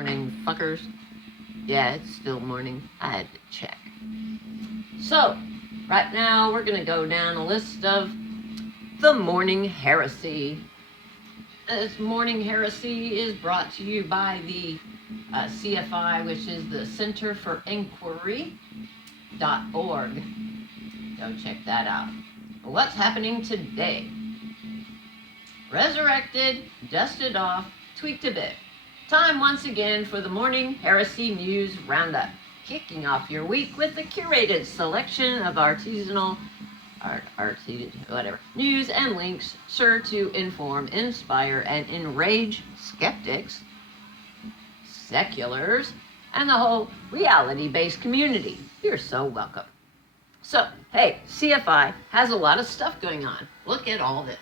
morning, fuckers. Yeah, it's still morning. I had to check. So, right now we're going to go down a list of the Morning Heresy. This Morning Heresy is brought to you by the CFI, which is the Center for Inquiry.org. Go check that out. What's happening today? Resurrected, dusted off, tweaked a bit. Time once again for the Morning Heresy News Roundup. Kicking off your week with a curated selection of artisanal news and links sure to inform, inspire, and enrage skeptics, seculars, and the whole reality-based community. You're so welcome. So, hey, CFI has a lot of stuff going on. Look at all this.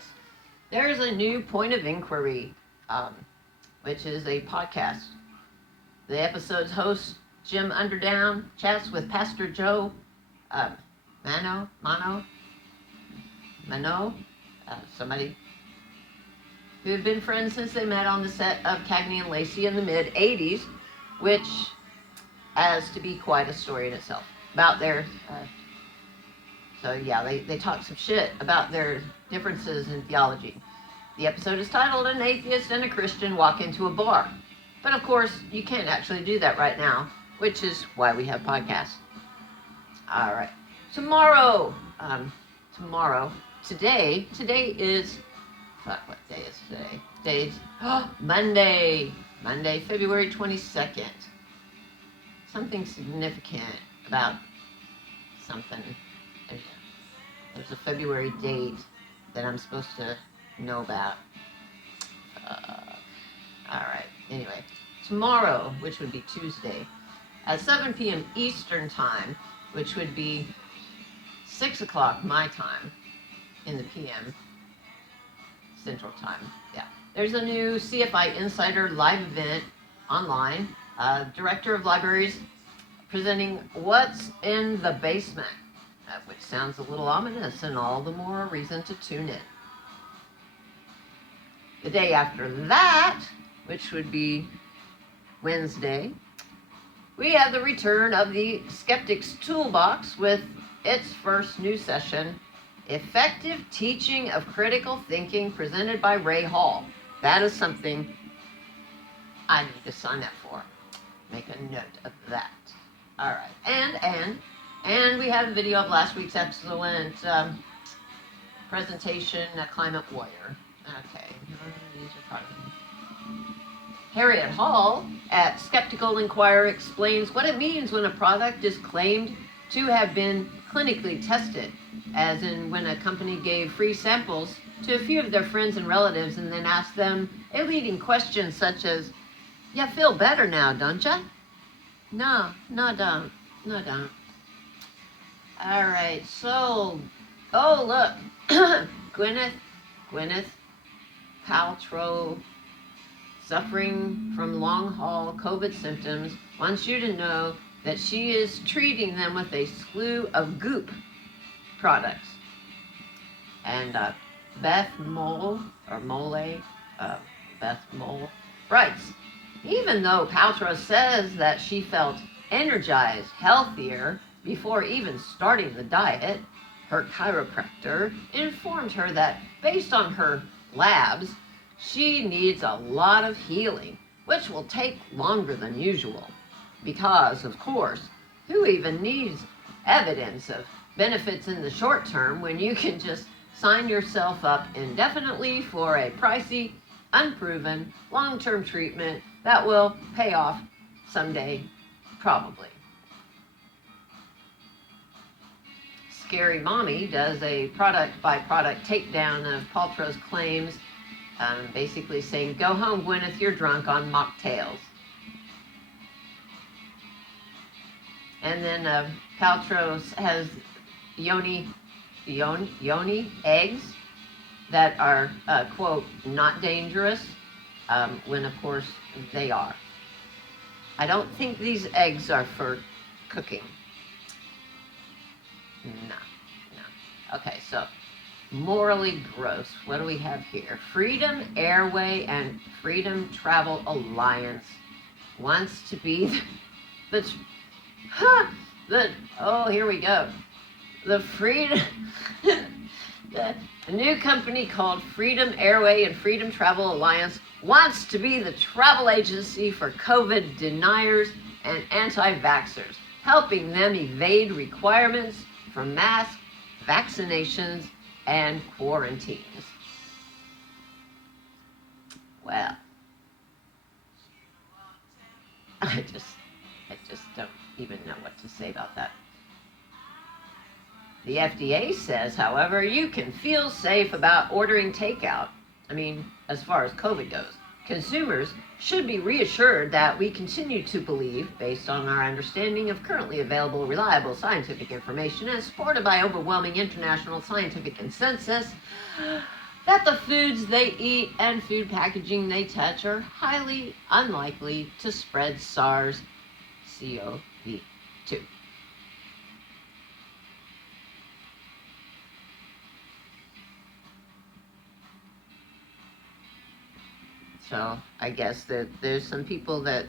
There's a new Point of Inquiry, which is a podcast. The episode's host, Jim Underdown, chats with Pastor Joe Mano, somebody who had been friends since they met on the set of Cagney and Lacey in the mid-'80s, which has to be quite a story in itself. About their, they talk some shit about their differences in theology. The episode is titled, An Atheist and a Christian Walk into a Bar. But of course, you can't actually do that right now, which is why we have podcasts. All right. Today is, what day is today? Today's Monday, February 22nd. Something significant about something. There's a February date that I'm supposed to know about. All right. Anyway, tomorrow, which would be Tuesday, at 7 p.m. Eastern Time, which would be 6 o'clock my time in the p.m. Central Time. Yeah. There's a new CFI Insider live event online. Director of Libraries presenting What's in the Basement, which sounds a little ominous and all the more reason to tune in. The day after that, which would be Wednesday, we have the return of the Skeptic's Toolbox with its first new session, Effective Teaching of Critical Thinking, presented by Ray Hall. That is something I need to sign up for. Make a note of that. All right. And we have a video of last week's excellent presentation, Climate Warrior. Okay. These are part of them. Harriet Hall at Skeptical Inquirer explains what it means when a product is claimed to have been clinically tested, as in when a company gave free samples to a few of their friends and relatives and then asked them a leading question such as, "You feel better now, don't you?" No, don't. All right, so, look, Gwyneth Paltrow, suffering from long-haul COVID symptoms, wants you to know that she is treating them with a slew of Goop products. And Beth Mole writes, even though Paltrow says that she felt energized, healthier before even starting the diet, her chiropractor informed her that based on her labs, she needs a lot of healing, which will take longer than usual. Because, of course, who even needs evidence of benefits in the short term when you can just sign yourself up indefinitely for a pricey, unproven, long-term treatment that will pay off someday, probably. Scary Mommy does a product-by-product takedown of Paltrow's claims, basically saying, go home, Gwyneth, you're drunk on mocktails. And then Paltrow has yoni eggs that are, quote, not dangerous, when of course they are. I don't think these eggs are for cooking. No. Okay, so morally gross. What do we have here? Freedom Airway and Freedom Travel Alliance wants to be the oh, here we go. The Freedom, a new company called Freedom Airway and Freedom Travel Alliance wants to be the travel agency for COVID deniers and anti-vaxxers, helping them evade requirements for masks, vaccinations, and quarantines. Well, I just don't even know what to say about that. The FDA says, however, you can feel safe about ordering takeout. I mean, as far as COVID goes, consumers should be reassured that we continue to believe, based on our understanding of currently available reliable scientific information and supported by overwhelming international scientific consensus, that the foods they eat and food packaging they touch are highly unlikely to spread SARS-CoV-2. So I guess that there's some people that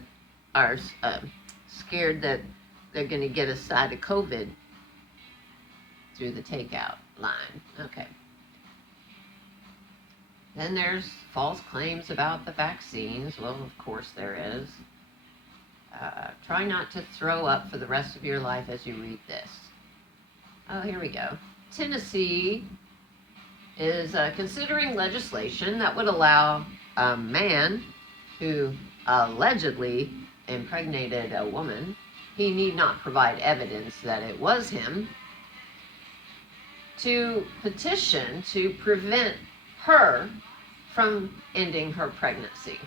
are scared that they're going to get a side of COVID through the takeout line. Okay. Then there's false claims about the vaccines. Well, of course there is. Try not to throw up for the rest of your life as you read this. Oh, here we go. Tennessee is considering legislation that would allow a man who allegedly impregnated a woman, he need not provide evidence that it was him, to petition to prevent her from ending her pregnancy.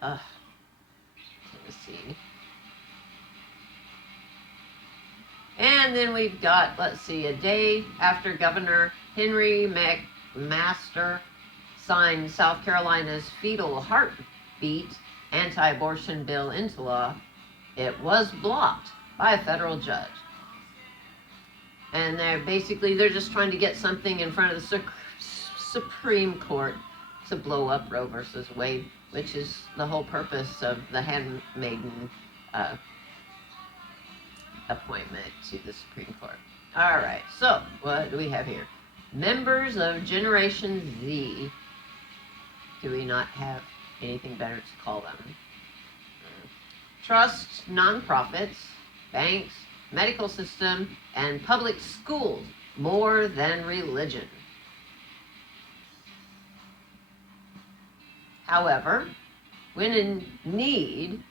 Tennessee. And then we've got, let's see, a day after Governor Henry McMaster signed South Carolina's fetal heartbeat anti-abortion bill into law, it was blocked by a federal judge. And they're just trying to get something in front of the Supreme Court to blow up Roe versus Wade, which is the whole purpose of the handmaiden appointment to the Supreme Court. All right, so what do we have here? Members of Generation Z. Do we not have anything better to call them? Trust nonprofits, banks, medical system, and public schools more than religion. However, when in need,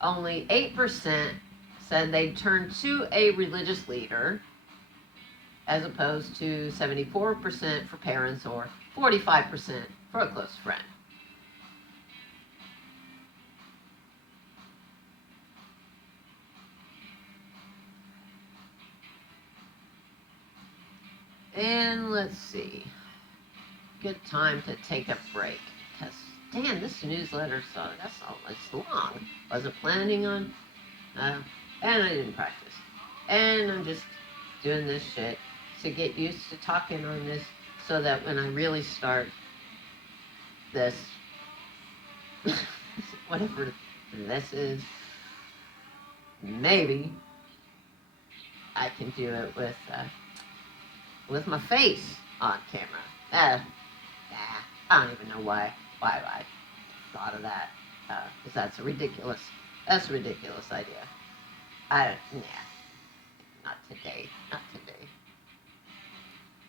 only 8% said they'd turn to a religious leader, as opposed to 74% for parents or 45% for a close friend. And let's see, good time to take a break, because damn, this newsletter, that's all it's long. Wasn't planning on, and I didn't practice. And I'm just doing this shit to get used to talking on this, so that when I really start this, whatever this is, maybe I can do it with my face on camera. I don't even know why I thought of that, because that's a ridiculous idea.